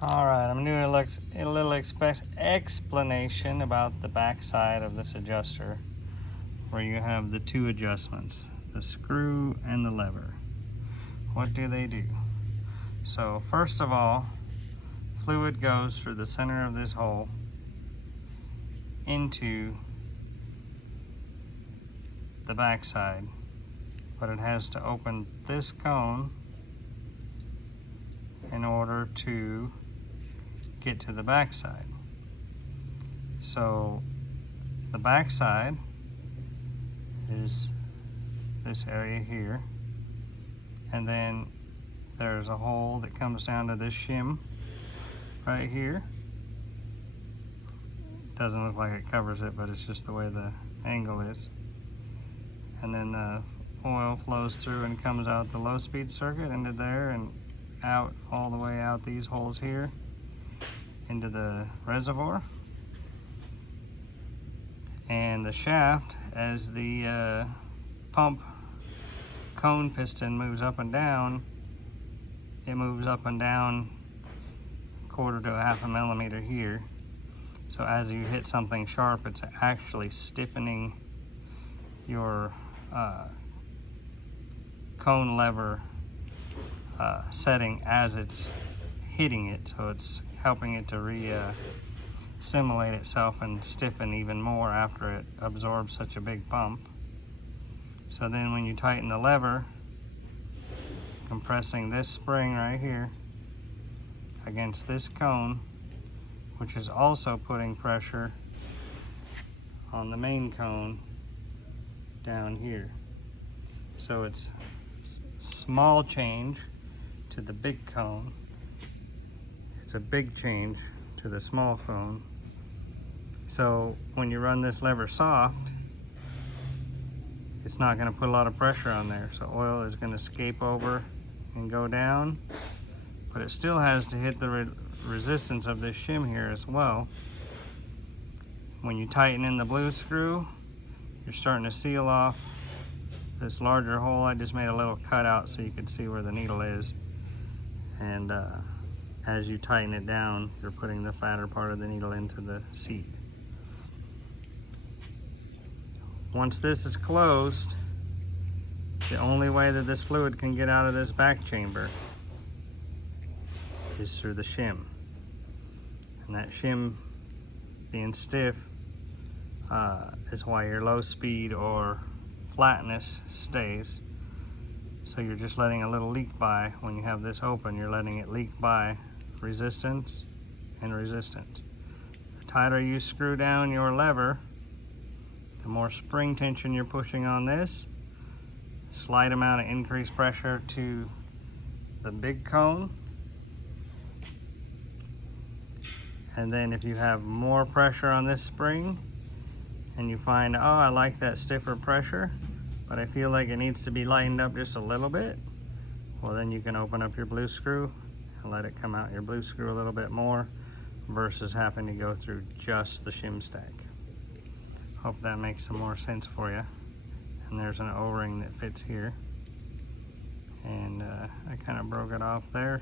Alright, I'm doing a little explanation about the back side of this adjuster, where you have the two adjustments, the screw and the lever. What do they do? So first of all, fluid goes through the center of this hole into the back side, but it has to open this cone in order to get to the back side. So the back side is this area here, and then there's a hole that comes down to this shim right here. Doesn't look like it covers it, but it's just the way the angle is. And then the oil flows through and comes out the low speed circuit into there and out all the way out these holes here into the reservoir. And the shaft, as the pump cone piston moves up and down, it moves up and down 1/4 to 1/2 millimeter here. So as you hit something sharp, it's actually stiffening your cone lever setting as it's hitting it, so it's helping it to assimilate itself and stiffen even more after it absorbs such a big pump. So then when you tighten the lever, compressing this spring right here against this cone, which is also putting pressure on the main cone down here. So it's small change to the big cone. It's a big change to the small cone. So when you run this lever soft, it's not going to put a lot of pressure on there. So oil is going to escape over and go down, but it still has to hit the resistance of this shim here as well. When you tighten in the blue screw, you're starting to seal off this larger hole. I just made a little cutout so you could see where the needle is, and as you tighten it down, you're putting the fatter part of the needle into the seat. Once this is closed, the only way that this fluid can get out of this back chamber is through the shim. And that shim being stiff is why your low speed or flatness stays. So you're just letting a little leak by. When you have this open, you're letting it leak by resistance and resistance. The tighter you screw down your lever, the more spring tension you're pushing on this. Slight amount of increased pressure to the big cone. And then if you have more pressure on this spring and you find, oh, I like that stiffer pressure, but I feel like it needs to be lightened up just a little bit, well, then you can open up your blue screw and let it come out your blue screw a little bit more versus having to go through just the shim stack. Hope that makes some more sense for you. And there's an O-ring that fits here. And I kind of broke it off there.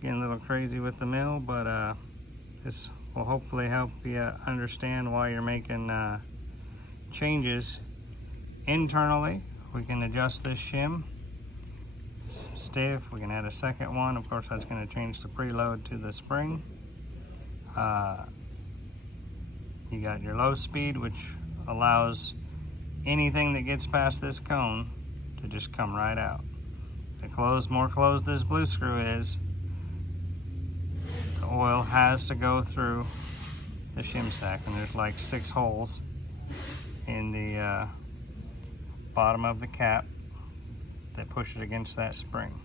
Getting a little crazy with the mill, but this will hopefully help you understand why you're making changes internally. We can adjust this shim. It's stiff. We can add a second one. Of course, that's going to change the preload to the spring. You got your low speed, which allows anything that gets past this cone to just come right out. The more closed this blue screw is, the oil has to go through the shim stack, and there's like 6 holes in the bottom of the cap that push it against that spring.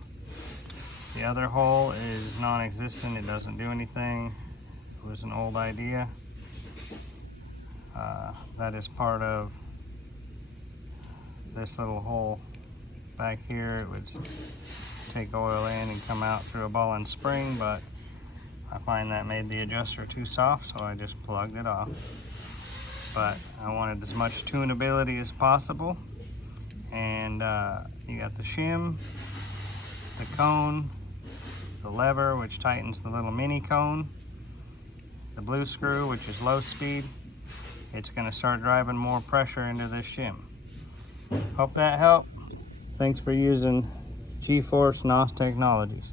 The other hole is non-existent. It doesn't do anything. It was an old idea. That is part of this little hole back here. It would take oil in and come out through a ball and spring, but I find that made the adjuster too soft, so I just plugged it off. But I wanted as much tunability as possible, and you got the shim, the cone, the lever, which tightens the little mini cone, the blue screw, which is low speed. It's going to start driving more pressure into this shim. Hope that helped. Thanks for using Gforce NOST Technologies.